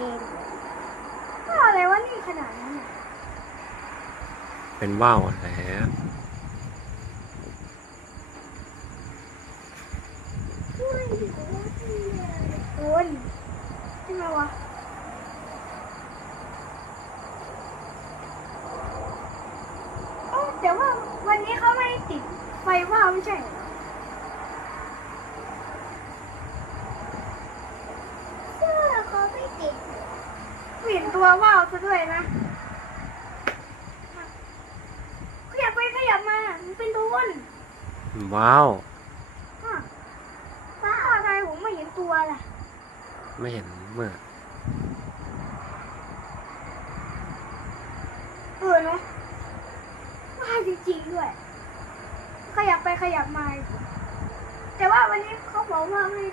ดงก็อะไรวะนี่ขนาดนั้นอ่ะเป็นว่าวแล้ว คุณใช่ไหมวะแต่ว่าวันนี้เขาไม่ติดไฟว่าวไม่ใช่เหรอเขาไม่ติดเปลี่ยนตัวว่าวซะด้วยนะขยับไปขยับมามันเป็นตัววนว้าว ว้าวอะไรผมไม่เห็นตัวเลย ไม่เห็นเมื่อ เนาะว้าวจริงๆด้วยขยับไปขยับมาแต่ว่าวันนี้เขาบอกว่าไม่